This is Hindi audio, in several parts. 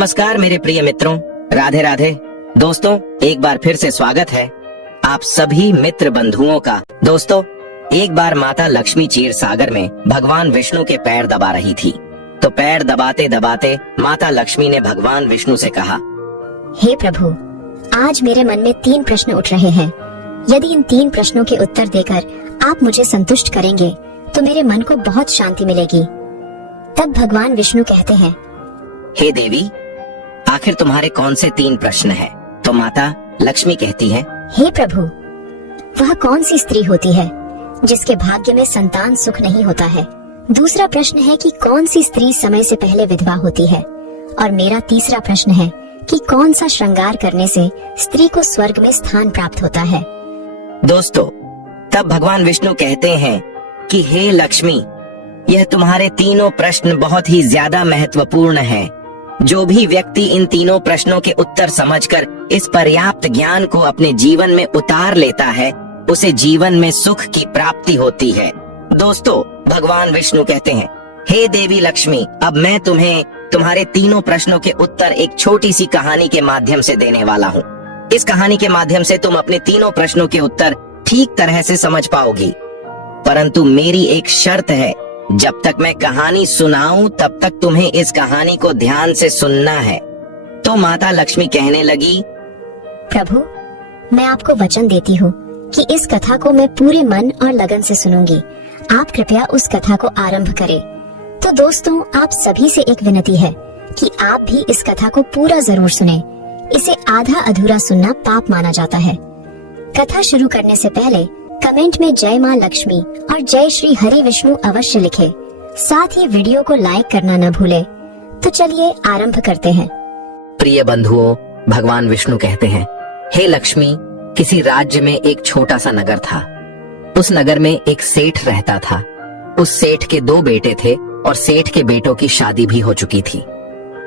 नमस्कार मेरे प्रिय मित्रों, राधे राधे। दोस्तों, एक बार फिर से स्वागत है आप सभी मित्र बंधुओं का। दोस्तों, एक बार माता लक्ष्मी क्षीर सागर में भगवान विष्णु के पैर दबा रही थी, तो पैर दबाते दबाते माता लक्ष्मी ने भगवान विष्णु से कहा, हे प्रभु, आज मेरे मन में 3 प्रश्न उठ रहे हैं। यदि इन 3 प्रश्नों के उत्तर देकर आप मुझे संतुष्ट करेंगे तो मेरे मन को बहुत शांति मिलेगी। तब भगवान विष्णु कहते हैं, हे देवी, आखिर तुम्हारे कौन से 3 प्रश्न हैं? तो माता लक्ष्मी कहती है, हे प्रभु, वह कौन सी स्त्री होती है जिसके भाग्य में संतान सुख नहीं होता है? दूसरा प्रश्न है कि कौन सी स्त्री समय से पहले विधवा होती है? और मेरा तीसरा प्रश्न है कि कौन सा श्रृंगार करने से स्त्री को स्वर्ग में स्थान प्राप्त होता है? दोस्तों, तब भगवान विष्णु कहते हैं कि हे लक्ष्मी, यह तुम्हारे तीनों प्रश्न बहुत ही ज्यादा महत्वपूर्ण हैं। जो भी व्यक्ति इन तीनों प्रश्नों के उत्तर समझकर इस पर्याप्त ज्ञान को अपने जीवन में उतार लेता है, उसे जीवन में सुख की प्राप्ति होती है। दोस्तों, भगवान विष्णु कहते हैं, हे देवी लक्ष्मी, अब मैं तुम्हें तुम्हारे तीनों प्रश्नों के उत्तर एक छोटी सी कहानी के माध्यम से देने वाला हूँ। इस कहानी के माध्यम से तुम अपने तीनों प्रश्नों के उत्तर ठीक तरह से समझ पाओगी, परंतु मेरी एक शर्त है, जब तक मैं कहानी सुनाऊं तब तक तुम्हें इस कहानी को ध्यान से सुनना है। तो माता लक्ष्मी कहने लगी, प्रभु, मैं आपको वचन देती हूँ कि इस कथा को मैं पूरे मन और लगन से सुनूंगी। आप कृपया उस कथा को आरंभ करें। तो दोस्तों, आप सभी से एक विनती है कि आप भी इस कथा को पूरा जरूर सुने। इसे आधा अधूरा सुनना पाप माना जाता है। कथा शुरू करने से पहले कमेंट में जय माँ लक्ष्मी और जय श्री हरि विष्णु अवश्य लिखे। साथ ही वीडियो को लाइक करना न भूले। तो चलिए आरंभ करते हैं। प्रिय बंधुओं, भगवान विष्णु कहते हैं, हे लक्ष्मी, किसी राज्य में एक छोटा सा नगर था। उस नगर में एक सेठ रहता था। उस सेठ के 2 बेटे थे और सेठ के बेटों की शादी भी हो चुकी थी।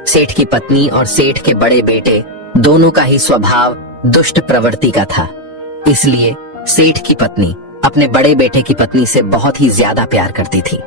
सेठ की पत्नी और सेठ के बड़े बेटे दोनों का ही स्वभाव दुष्ट प्रवृत्ति का था। इसलिए सेठ की पत्नी अपने बड़े बेटे की पत्नी से बहुत ही ज्यादा प्यार करती थी,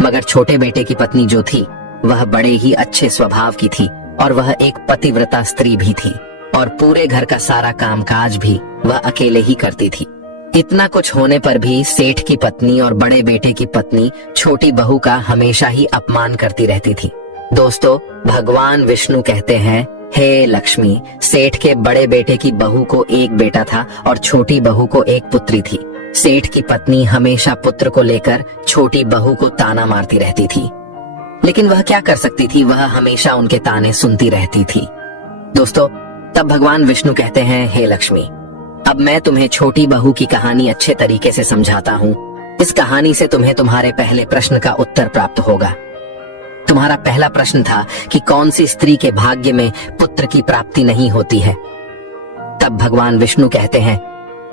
मगर छोटे बेटे की पत्नी जो थी वह बड़े ही अच्छे स्वभाव की थी और वह एक पतिव्रता स्त्री भी थी और पूरे घर का सारा कामकाज भी वह अकेले ही करती थी। इतना कुछ होने पर भी सेठ की पत्नी और बड़े बेटे की पत्नी छोटी बहू का हमेशा ही अपमान करती रहती थी। दोस्तों, भगवान विष्णु कहते हैं, हे लक्ष्मी, सेठ के बड़े बेटे की बहू को एक बेटा था और छोटी बहू को एक पुत्री थी। सेठ की पत्नी हमेशा पुत्र को लेकर छोटी बहू को ताना मारती रहती थी, लेकिन वह क्या कर सकती थी, वह हमेशा उनके ताने सुनती रहती थी। दोस्तों, तब भगवान विष्णु कहते हैं, हे लक्ष्मी, अब मैं तुम्हें छोटी बहू की कहानी अच्छे तरीके से समझाता हूँ। इस कहानी से तुम्हें तुम्हारे पहले प्रश्न का उत्तर प्राप्त होगा। तुम्हारा पहला प्रश्न था कि कौन सी स्त्री के भाग्य में पुत्र की प्राप्ति नहीं होती है। तब भगवान विष्णु कहते हैं,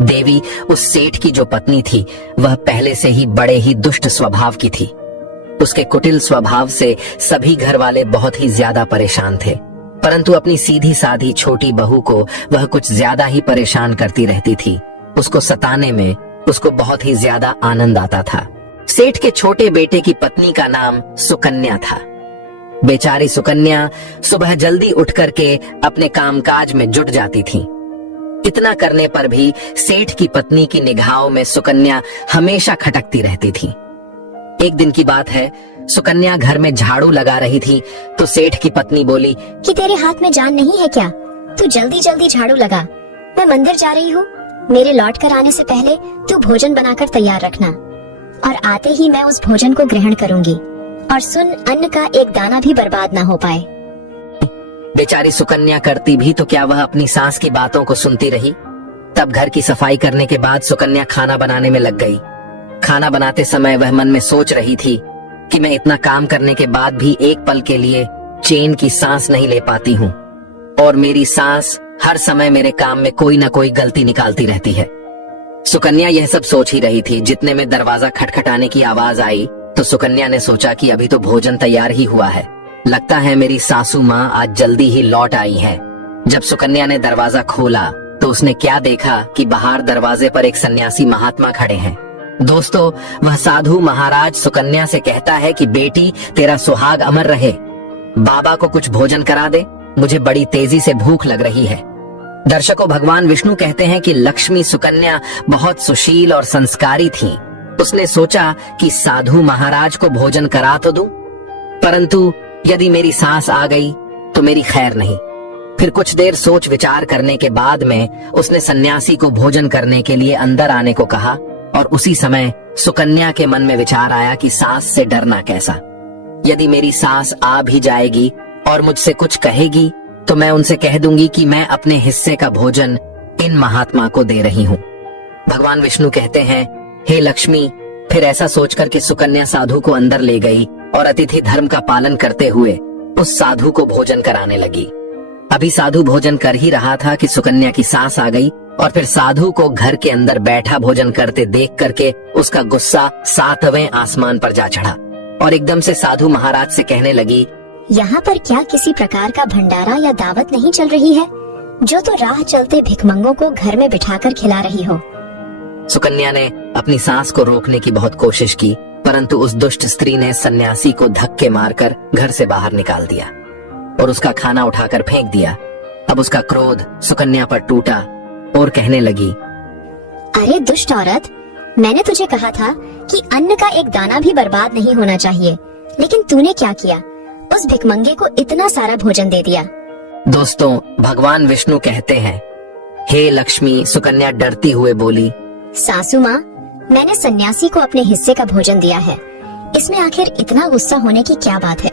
देवी, उस सेठ की जो पत्नी थी वह पहले से ही बड़े ही दुष्ट स्वभाव की थी। उसके कुटिल स्वभाव से सभी घर वाले बहुत ही ज्यादा परेशान थे, परंतु अपनी सीधी साधी छोटी बहू को वह कुछ ज्यादा ही परेशान करती रहती थी। उसको सताने में उसको बहुत ही ज्यादा आनंद आता था। सेठ के छोटे बेटे की पत्नी का नाम सुकन्या था। बेचारी सुकन्या सुबह जल्दी उठ करके अपने कामकाज में जुट जाती थी। इतना करने पर भी सेठ की पत्नी की निगाहों में सुकन्या हमेशा खटकती रहती थी। एक दिन की बात है, सुकन्या घर में झाड़ू लगा रही थी तो सेठ की पत्नी बोली कि तेरे हाथ में जान नहीं है क्या? तू जल्दी जल्दी झाड़ू लगा। मैं मंदिर जा रही हूँ। मेरे लौट कर आने से पहले तू भोजन बनाकर तैयार रखना और आते ही मैं उस भोजन को ग्रहण करूंगी। और सुन, अन्न का एक दाना भी बर्बाद ना हो पाए। बेचारी सुकन्या करती भी तो क्या वह अपनी सास की बातों को सुनती रही। तब घर की सफाई करने के बाद सुकन्या खाना बनाने में लग गई। खाना बनाते समय वह मन में सोच रही थी कि मैं इतना काम करने के बाद भी एक पल के लिए चैन की सांस नहीं ले पाती हूँ और मेरी सास हर समय मेरे काम में कोई ना कोई गलती निकालती रहती है। सुकन्या यह सब सोच ही रही थी, जितने में दरवाजा खटखटाने की आवाज आई तो सुकन्या ने सोचा कि अभी तो भोजन तैयार ही हुआ है, लगता है मेरी सासू माँ आज जल्दी ही लौट आई है। जब सुकन्या ने दरवाजा खोला तो उसने क्या देखा कि बाहर दरवाजे पर एक सन्यासी महात्मा खड़े हैं। दोस्तों, वह साधु महाराज सुकन्या से कहता है कि बेटी, तेरा सुहाग अमर रहे, बाबा को कुछ भोजन करा दे, मुझे बड़ी तेजी से भूख लग रही है। दर्शकों, भगवान विष्णु कहते हैं कि लक्ष्मी सुकन्या बहुत सुशील और संस्कारी थी। उसने सोचा कि साधु महाराज को भोजन करा तो दूं, परंतु यदि मेरी सास आ गई तो मेरी खैर नहीं। फिर कुछ देर सोच विचार करने के बाद में उसने सन्यासी को भोजन करने के लिए अंदर आने को कहा, और उसी समय सुकन्या के मन में विचार आया कि सास से डरना कैसा। यदि मेरी सास आ भी जाएगी और मुझसे कुछ कहेगी तो मैं उनसे कह दूंगी कि मैं अपने हिस्से का भोजन इन महात्मा को दे रही हूँ। भगवान विष्णु कहते हैं, हे लक्ष्मी। फिर ऐसा सोचकर कि सुकन्या साधु को अंदर ले गई और अतिथि धर्म का पालन करते हुए उस साधु को भोजन कराने लगी। अभी साधु भोजन कर ही रहा था कि सुकन्या की सास आ गई और फिर साधु को घर के अंदर बैठा भोजन करते देख करके उसका गुस्सा 7वें आसमान पर जा चढ़ा और एकदम से साधु महाराज से कहने लगी, यहाँ पर क्या किसी प्रकार का भंडारा या दावत नहीं चल रही है, जो तो राह चलते भिखमंगों को घर में बिठाकर खिला रही हो। सुकन्या ने अपनी सास को रोकने की बहुत कोशिश की, परंतु उस दुष्ट स्त्री ने सन्यासी को धक्के मारकर घर से बाहर निकाल दिया और उसका खाना उठाकर फेंक दिया। अब उसका क्रोध सुकन्या पर टूटा और कहने लगी, अरे दुष्ट औरत, मैंने तुझे कहा था कि अन्न का एक दाना भी बर्बाद नहीं होना चाहिए, लेकिन तूने क्या किया, उस भिखमंगे को इतना सारा भोजन दे दिया। दोस्तों, भगवान विष्णु कहते हैं, हे लक्ष्मी। सुकन्या डरती हुए बोली, सासू माँ, मैंने सन्यासी को अपने हिस्से का भोजन दिया है, इसमें आखिर इतना गुस्सा होने की क्या बात है।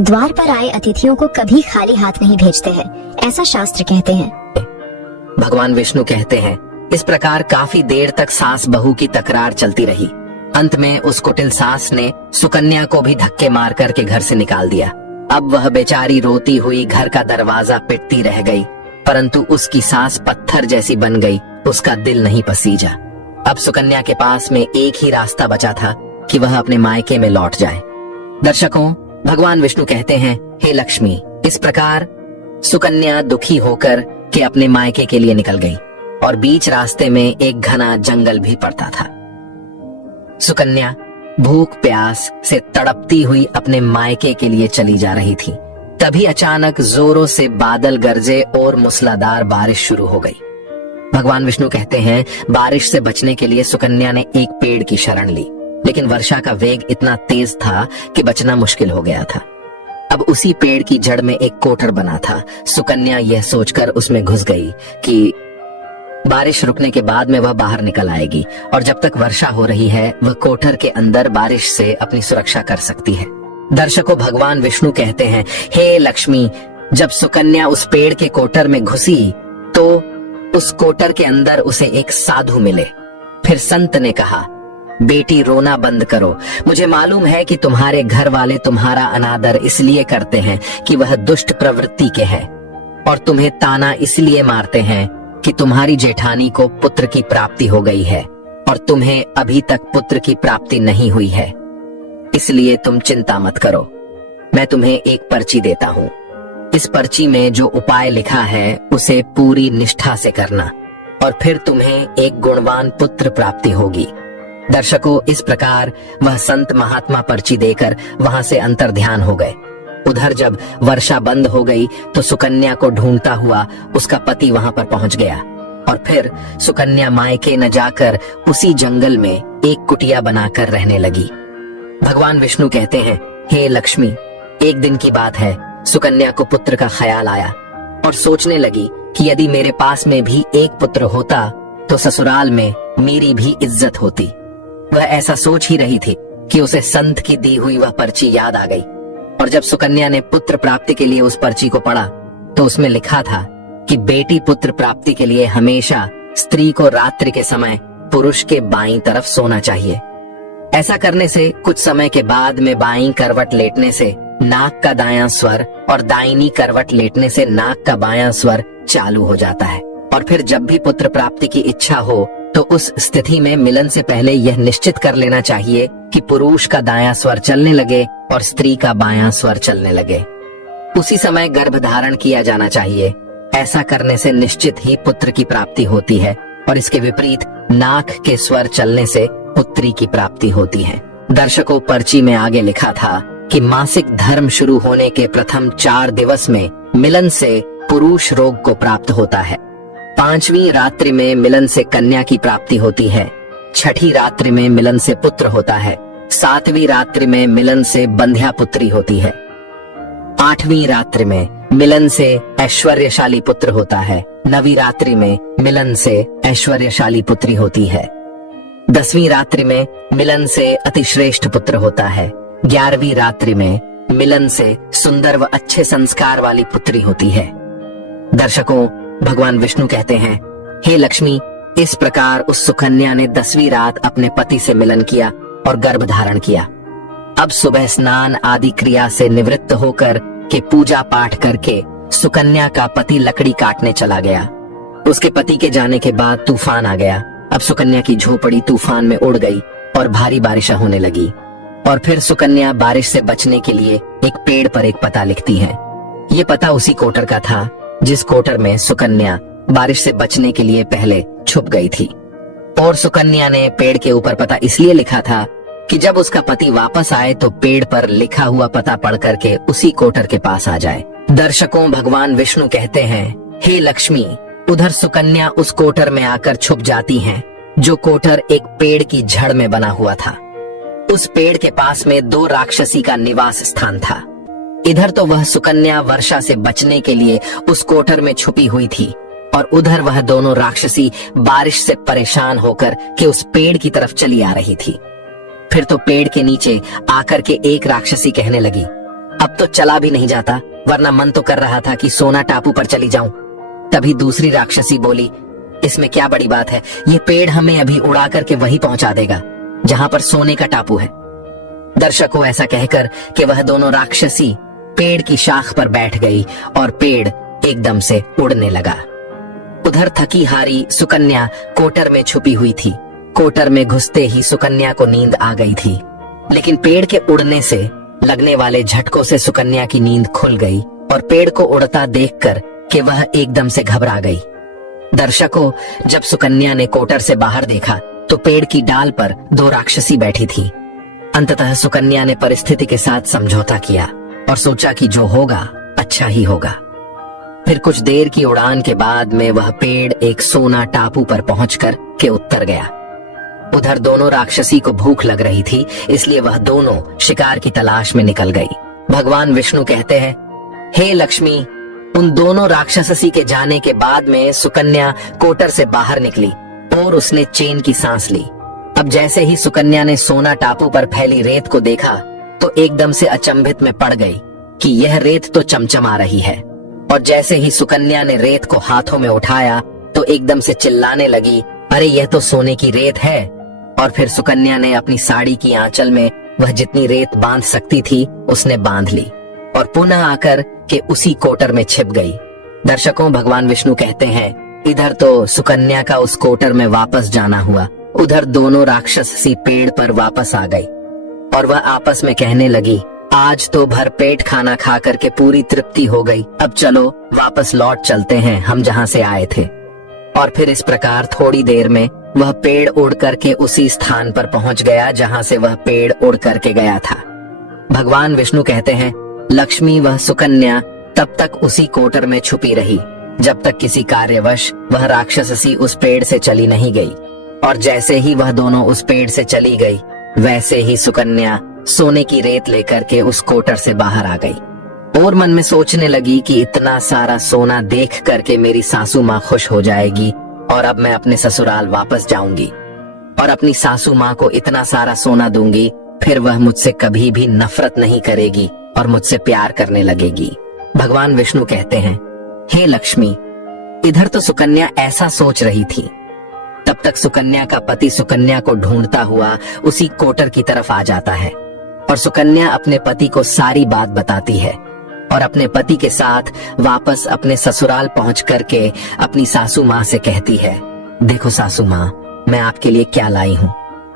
द्वार पर आए अतिथियों को कभी खाली हाथ नहीं भेजते हैं, ऐसा शास्त्र कहते हैं। भगवान विष्णु कहते हैं, इस प्रकार काफी देर तक सास बहू की तकरार चलती रही। अंत में उस कुटिल सास ने सुकन्या को भी धक्के मार करके घर से निकाल दिया। अब वह बेचारी रोती हुई घर का दरवाजा पिटती रह गई, परंतु उसकी सास पत्थर जैसी बन गई, उसका दिल नहीं पसीजा। अब सुकन्या के पास में एक ही रास्ता बचा था कि वह अपने मायके में लौट जाए। दर्शकों, भगवान विष्णु कहते हैं, हे लक्ष्मी। इस प्रकार सुकन्या दुखी होकर के अपने मायके के लिए निकल गई और बीच रास्ते में एक घना जंगल भी पड़ता था। सुकन्या भूख प्यास से तड़पती हुई अपने मायके के लिए चली जा रही थी। तभी अचानक जोरों से बादल गरजे और मूसलाधार बारिश शुरू हो गई। भगवान विष्णु कहते हैं, बारिश से बचने के लिए सुकन्या ने एक पेड़ की शरण ली, लेकिन वर्षा का वेग इतना तेज था कि बचना मुश्किल हो गया था। अब उसी पेड़ की जड़ में एक कोठर बना था। सुकन्या यह सोचकर उसमें घुस गई कि बारिश रुकने के बाद में वह बाहर निकल आएगी और जब तक वर्षा हो रही है वह कोठर के अंदर बारिश से अपनी सुरक्षा कर सकती है। दर्शकों, भगवान विष्णु कहते हैं, हे लक्ष्मी। जब सुकन्या उस पेड़ के कोठर में घुसी तो उस कोठर के अंदर उसे एक साधु मिले। फिर संत ने कहा, बेटी रोना बंद करो। मुझे मालूम है कि तुम्हारे घर वाले तुम्हारा अनादर इसलिए करते हैं कि वह दुष्ट प्रवृत्ति के हैं और तुम्हें ताना इसलिए मारते हैं कि तुम्हारी जेठानी को पुत्र की प्राप्ति हो गई है और तुम्हें अभी तक पुत्र की प्राप्ति नहीं हुई है। इसलिए तुम चिंता मत करो, मैं तुम्हें एक पर्ची देता हूँ। इस पर्ची में जो उपाय लिखा है उसे पूरी निष्ठा से करना और फिर तुम्हें एक गुणवान पुत्र प्राप्ति होगी। दर्शकों, इस प्रकार वह संत महात्मा पर्ची देकर वहां से अंतर्ध्यान हो गए। उधर जब वर्षा बंद हो गई तो सुकन्या को ढूंढता हुआ उसका पति वहां पर पहुंच गया और फिर सुकन्या मायके न जाकर उसी जंगल में एक कुटिया बनाकर रहने लगी। भगवान विष्णु कहते हैं, हे लक्ष्मी। एक दिन की बात है, सुकन्या को पुत्र का ख्याल आया और सोचने लगी कि यदि मेरे पास में भी एक पुत्र होता तो ससुराल में मेरी भी इज्जत होती। वह ऐसा सोच ही रही थी कि उसे संत की दी हुई वह पर्ची याद आ गई और जब सुकन्या ने पुत्र प्राप्ति के लिए उस पर्ची को पढ़ा तो उसमें लिखा था कि बेटी पुत्र प्राप्ति के लिए हमेशा स्त्री को रात्रि के समय पुरुष के बाईं तरफ सोना चाहिए। ऐसा करने से कुछ समय के बाद में बाईं करवट लेटने से नाक का दायां स्वर और दाहिनी करवट लेटने से नाक का बायां स्वर चालू हो जाता है और फिर जब भी पुत्र प्राप्ति की इच्छा हो तो उस स्थिति में मिलन से पहले यह निश्चित कर लेना चाहिए कि पुरुष का दायां स्वर चलने लगे और स्त्री का बायां स्वर चलने लगे। उसी समय गर्भ धारण किया जाना चाहिए। ऐसा करने से निश्चित ही पुत्र की प्राप्ति होती है और इसके विपरीत नाक के स्वर चलने से पुत्री की प्राप्ति होती है। दर्शकों, पर्ची में आगे लिखा था कि मासिक धर्म शुरू होने के प्रथम 4 दिवस में मिलन से पुरुष रोग को प्राप्त होता है। 5वीं रात्रि में मिलन से कन्या की प्राप्ति होती है। 6ठी रात्रि में मिलन से पुत्र होता है। 7वीं रात्रि में मिलन से बंध्या पुत्री होती है। 8वीं रात्रि में मिलन से ऐश्वर्यशाली पुत्र होता है। 9वीं रात्रि में मिलन से ऐश्वर्यशाली पुत्री होती है। 10वीं रात्रि में मिलन से अतिश्रेष्ठ पुत्र होता है। 11वीं रात्रि में मिलन से सुंदर व अच्छे संस्कार वाली पुत्री होती है। दर्शकों, भगवान विष्णु कहते हैं, हे लक्ष्मी, इस प्रकार उस सुकन्या ने 10वीं रात अपने पति से मिलन किया और गर्भ धारण किया। अब सुबह स्नान आदि क्रिया से निवृत्त होकर के पूजा पाठ करके सुकन्या का पति लकड़ी काटने चला गया। उसके पति के जाने के बाद तूफान आ गया। अब सुकन्या की झोपड़ी तूफान में उड़ गई और भारी बारिशा होने लगी। और फिर सुकन्या बारिश से बचने के लिए एक पेड़ पर एक पता लिखती है। ये पता उसी कोटर का था जिस कोटर में सुकन्या बारिश से बचने के लिए पहले छुप गई थी। और सुकन्या ने पेड़ के ऊपर पता इसलिए लिखा था कि जब उसका पति वापस आए तो पेड़ पर लिखा हुआ पता पढ़ करके उसी कोटर के पास आ जाए। दर्शकों, भगवान विष्णु कहते हैं, हे लक्ष्मी, उधर सुकन्या उस कोटर में आकर छुप जाती हैं, जो कोटर एक पेड़ की जड़ में बना हुआ था। उस पेड़ के पास में 2 राक्षसी का निवास स्थान था। इधर तो वह सुकन्या वर्षा से बचने के लिए उस कोटर में छुपी हुई थी और उधर वह दोनों राक्षसी बारिश से परेशान होकर के उस पेड़ की तरफ चली आ रही थी। फिर तो पेड़ के नीचे आकर के एक राक्षसी कहने लगी, अब तो चला भी नहीं जाता, वरना मन तो कर रहा था कि सोना टापू पर चली जाऊं। तभी दूसरी राक्षसी बोली, इसमें क्या बड़ी बात है, ये पेड़ हमें अभी उड़ा करके वही पहुंचा देगा जहां पर सोने का टापू है। दर्शकों, ऐसा कहकर कि वह दोनों राक्षसी पेड़ की शाख पर बैठ गई और पेड़ एकदम से उड़ने लगा। उधर थकी हारी सुकन्या कोटर में छुपी हुई थी। कोटर में घुसते ही सुकन्या को नींद आ गई थी, लेकिन पेड़ के उड़ने से लगने वाले झटकों से सुकन्या की नींद खुल गई और पेड़ को उड़ता देखकर कि वह एकदम से घबरा गई। दर्शकों, जब सुकन्या ने कोटर से बाहर देखा तो पेड़ की डाल पर 2 राक्षसी बैठी थी। अंततः सुकन्या ने परिस्थिति के साथ समझौता किया और सोचा कि जो होगा अच्छा ही होगा। फिर कुछ देर की उड़ान के बाद में वह पेड़ एक सोना टापू पर पहुंचकर के उतर गया। उधर दोनों राक्षसी को भूख लग रही थी, इसलिए वह दोनों शिकार की तलाश में निकल गई। भगवान विष्णु कहते हैं, हे लक्ष्मी, उन दोनों राक्षसी के जाने के बाद में सुकन्या कोटर से बाहर निकली और उसने चैन की सांस ली। अब जैसे ही सुकन्या ने सोना टापू पर फैली रेत को देखा तो एकदम से अचंभित में पड़ गई कि यह रेत तो चमचमा रही है। और जैसे ही सुकन्या ने रेत को हाथों में उठाया तो एकदम से चिल्लाने लगी, अरे यह तो सोने की रेत है। और फिर सुकन्या ने अपनी साड़ी की आंचल में वह जितनी रेत बांध सकती थी उसने बांध ली और पुनः आकर के उसी कोटर में छिप गई। दर्शकों, भगवान विष्णु कहते हैं, इधर तो सुकन्या का उस कोटर में वापस जाना हुआ, उधर दोनों राक्षसी पेड़ पर वापस आ गई और वह आपस में कहने लगी, आज तो भरपेट खाना खा करके पूरी तृप्ति हो गई, अब चलो वापस लौट चलते हैं हम जहां से आए थे। और फिर इस प्रकार थोड़ी देर में वह पेड़ उड़ करके उसी स्थान पर पहुंच गया जहां से वह पेड़ उड़ करके गया था। भगवान विष्णु कहते हैं, लक्ष्मी वह सुकन्या तब तक उसी कोटर में छुपी रही जब तक किसी कार्यवश वह राक्षसी उस पेड़ से चली नहीं गई। और जैसे ही वह दोनों उस पेड़ से चली गई, वैसे ही सुकन्या सोने की रेत लेकर के उस कोटर से बाहर आ गई और मन में सोचने लगी कि इतना सारा सोना देख करके मेरी सासू माँ खुश हो जाएगी और अब मैं अपने ससुराल वापस जाऊंगी और अपनी सासू माँ को इतना सारा सोना दूंगी, फिर वह मुझसे कभी भी नफरत नहीं करेगी और मुझसे प्यार करने लगेगी। भगवान विष्णु कहते हैं, हे लक्ष्मी, इधर तो सुकन्या ऐसा सोच रही थी, तब तक सुकन्या का पति सुकन्या को ढूंढता हुआ उसी कोटर की तरफ आ जाता है और सुकन्या अपने पति को सारी बात बताती है और अपने पति के साथ वापस अपने ससुराल पहुंच करके अपनी सासू माँ से कहती है, देखो सासू माँ, मैं आपके लिए क्या लाई हूँ।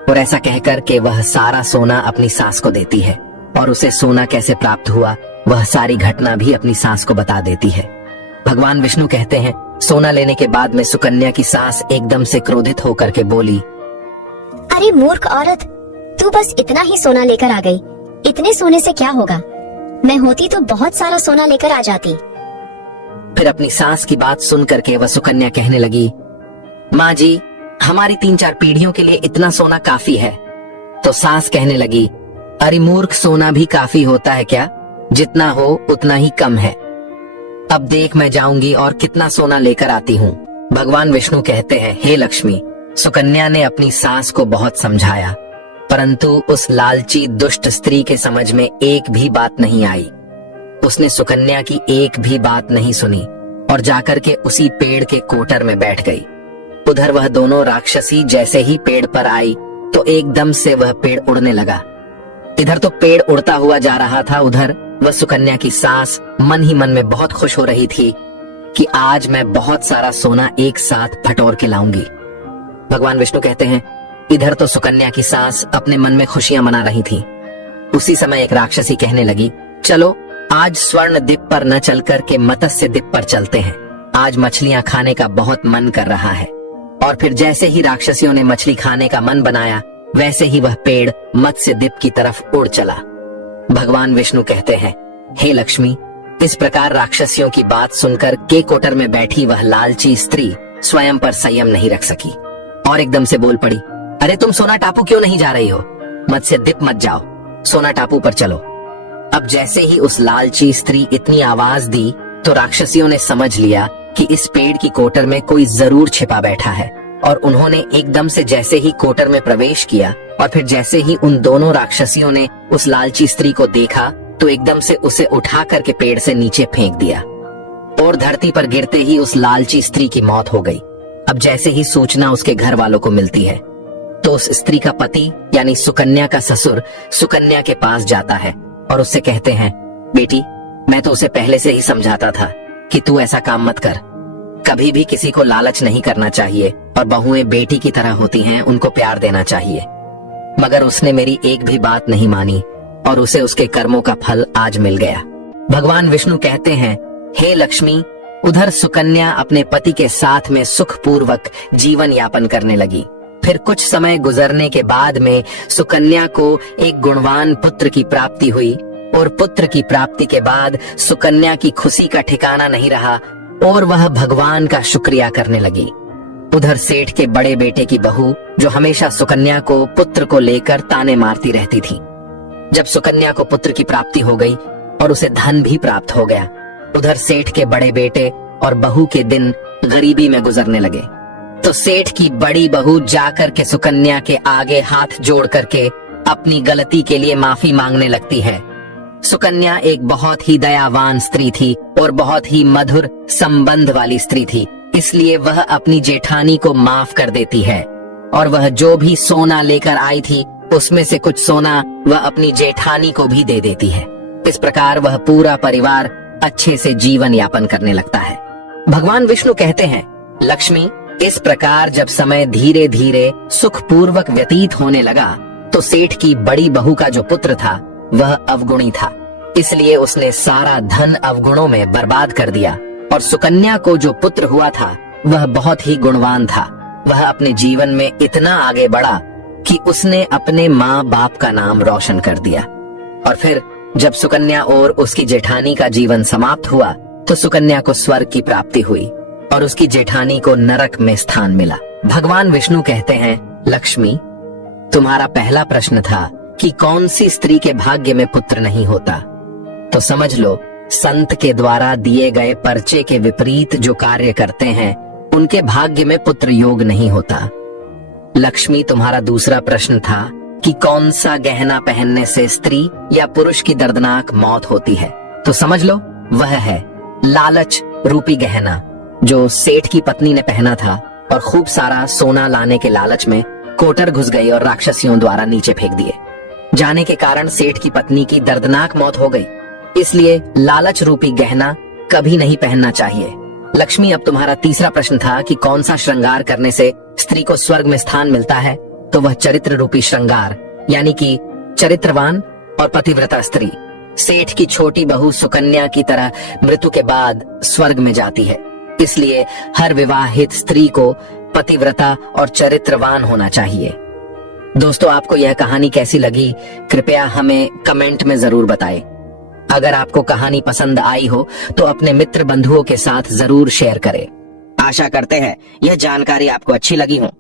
और ऐसा कहकर के वह सारा सोना अपनी सास को देती है और उसे सोना कैसे प्राप्त हुआ वह सारी घटना भी अपनी सास को बता देती है। भगवान विष्णु कहते हैं, सोना लेने के बाद में सुकन्या की सास एकदम से क्रोधित होकर के बोली, अरे मूर्ख औरत, तू बस इतना ही सोना लेकर आ गई, इतने सोने से क्या होगा? मैं होती तो बहुत सारा सोना लेकर आ जाती। फिर अपनी सास की बात सुन करके वह सुकन्या कहने लगी, माँ जी, हमारी 3-4 पीढ़ियों के लिए इतना सोना काफी है। तो सास कहने लगी, अरे मूर्ख, सोना भी काफी होता है क्या? जितना हो उतना ही कम है। अब देख, मैं जाऊंगी और कितना सोना लेकर आती हूँ। भगवान विष्णु कहते हैं, हे लक्ष्मी, सुकन्या ने अपनी सास को बहुत समझाया, परंतु उस लालची दुष्ट स्त्री के समझ में एक भी बात नहीं आई। उसने सुकन्या की एक भी बात नहीं सुनी और जाकर के उसी पेड़ के कोटर में बैठ गई। उधर वह दोनों राक्षसी जैसे ही पेड़ पर आई तो एकदम से वह पेड़ उड़ने लगा। इधर तो पेड़ उड़ता हुआ जा रहा था, उधर वह सुकन्या की सास मन ही मन में बहुत खुश हो रही थी कि आज मैं बहुत सारा सोना एक साथ फटोर के लाऊंगी। भगवान विष्णु कहते हैं, इधर तो सुकन्या की सास अपने मन में खुशियां मना रही थी। उसी समय एक राक्षसी कहने लगी, चलो आज स्वर्ण द्वीप पर न चल कर के मत्स्य द्वीप पर चलते हैं। आज मछलियां खाने का बहुत मन कर रहा है। और फिर जैसे ही राक्षसियों ने मछली खाने का मन बनाया, वैसे ही वह पेड़ मत्स्य द्वीप की तरफ उड़ चला। भगवान विष्णु कहते हैं, हे लक्ष्मी, इस प्रकार राक्षसियों की बात सुनकर के कोटर में बैठी वह लालची स्त्री स्वयं पर संयम नहीं रख सकी और एकदम से बोल पड़ी, अरे तुम सोना टापू क्यों नहीं जा रही हो? मत्स्य द्वीप मत जाओ, सोना टापू पर चलो। अब जैसे ही उस लालची स्त्री इतनी आवाज दी तो राक्षसियों ने समझ लिया कि इस पेड़ की कोटर में कोई जरूर छिपा बैठा है और उन्होंने एकदम से जैसे ही कोटर में प्रवेश किया और फिर जैसे ही उन दोनों राक्षसियों ने उस लालची स्त्री को देखा तो एकदम से उसे उठा करके पेड़ से नीचे फेंक दिया और धरती पर गिरते ही उस लालची स्त्री की मौत हो गई। अब जैसे ही सूचना उसके घर वालों को मिलती है तो उस स्त्री का पति यानी सुकन्या का ससुर सुकन्या के पास जाता है और उससे कहते हैं, बेटी, मैं तो उसे पहले से ही समझाता था कि तू ऐसा काम मत कर। कभी भी किसी को लालच नहीं करना चाहिए और बहुएं बेटी की तरह होती हैं, उनको प्यार देना चाहिए। मगर उसने मेरी एक भी बात नहीं मानी और उसे उसके कर्मों का फल आज मिल गया। भगवान विष्णु कहते हैं, हे लक्ष्मी, उधर सुकन्या अपने पति के साथ में सुखपूर्वक जीवन यापन करने लगी। फिर कुछ समय गुजरने के बाद में सुकन्या को एक गुणवान पुत्र की प्राप्ति हुई और पुत्र की प्राप्ति के बाद सुकन्या की खुशी का ठिकाना नहीं रहा और वह भगवान का शुक्रिया करने लगी। उधर सेठ के बड़े बेटे की बहू, जो हमेशा सुकन्या को पुत्र को लेकर ताने मारती रहती थी, जब सुकन्या को पुत्र की प्राप्ति हो गई और उसे धन भी प्राप्त हो गया, उधर सेठ के बड़े बेटे और बहू के दिन गरीबी में गुजरने लगे। तो सेठ की बड़ी बहू जाकर के सुकन्या के आगे हाथ जोड़ करके अपनी गलती के लिए माफी मांगने लगती है। सुकन्या एक बहुत ही दयावान स्त्री थी और बहुत ही मधुर संबंध वाली स्त्री थी, इसलिए वह अपनी जेठानी को माफ कर देती है और वह जो भी सोना लेकर आई थी उसमें से कुछ सोना वह अपनी जेठानी को भी दे देती है। इस प्रकार वह पूरा परिवार अच्छे से जीवन यापन करने लगता है। भगवान विष्णु कहते हैं, लक्ष्मी, इस प्रकार जब समय धीरे धीरे सुखपूर्वक व्यतीत होने लगा तो सेठ की बड़ी बहू का जो पुत्र था वह अवगुणी था, इसलिए उसने सारा धन अवगुणों में बर्बाद कर दिया और सुकन्या को जो पुत्र हुआ था वह बहुत ही गुणवान था। वह अपने जीवन में इतना आगे बढ़ा कि उसने अपने माँ बाप का नाम रोशन कर दिया। और फिर जब सुकन्या और उसकी जेठानी का जीवन समाप्त हुआ तो सुकन्या को स्वर्ग की प्राप्ति हुई और उसकी जेठानी को नरक में स्थान मिला। भगवान विष्णु कहते हैं, लक्ष्मी, तुम्हारा पहला प्रश्न था कि कौन सी स्त्री के भाग्य में पुत्र नहीं होता, तो समझ लो, संत के द्वारा दिए गए पर्चे के विपरीत जो कार्य करते हैं उनके भाग्य में पुत्र योग नहीं होता। लक्ष्मी, तुम्हारा दूसरा प्रश्न था कि कौन सा गहना पहनने से स्त्री या पुरुष की दर्दनाक मौत होती है, तो समझ लो, वह है लालच रूपी गहना जो सेठ की पत्नी ने पहना था और खूब सारा सोना लाने के लालच में कोटर घुस गई और राक्षसियों द्वारा नीचे फेंक दिए जाने के कारण सेठ की पत्नी की दर्दनाक मौत हो गई। इसलिए लालच रूपी गहना कभी नहीं पहनना चाहिए। लक्ष्मी, अब तुम्हारा तीसरा प्रश्न था कि कौन सा श्रृंगार करने से स्त्री को स्वर्ग में स्थान मिलता है, तो वह चरित्र रूपी श्रृंगार यानी कि चरित्रवान और पतिव्रता स्त्री। सेठ की छोटी बहू सुकन्या की तरह मृत्यु के बाद स्वर्ग में जाती है, इसलिए हर विवाहित स्त्री को पतिव्रता और चरित्रवान होना चाहिए। दोस्तों, आपको यह कहानी कैसी लगी, कृपया हमें कमेंट में जरूर बताएं। अगर आपको कहानी पसंद आई हो तो अपने मित्र बंधुओं के साथ जरूर शेयर करें। आशा करते हैं यह जानकारी आपको अच्छी लगी हो।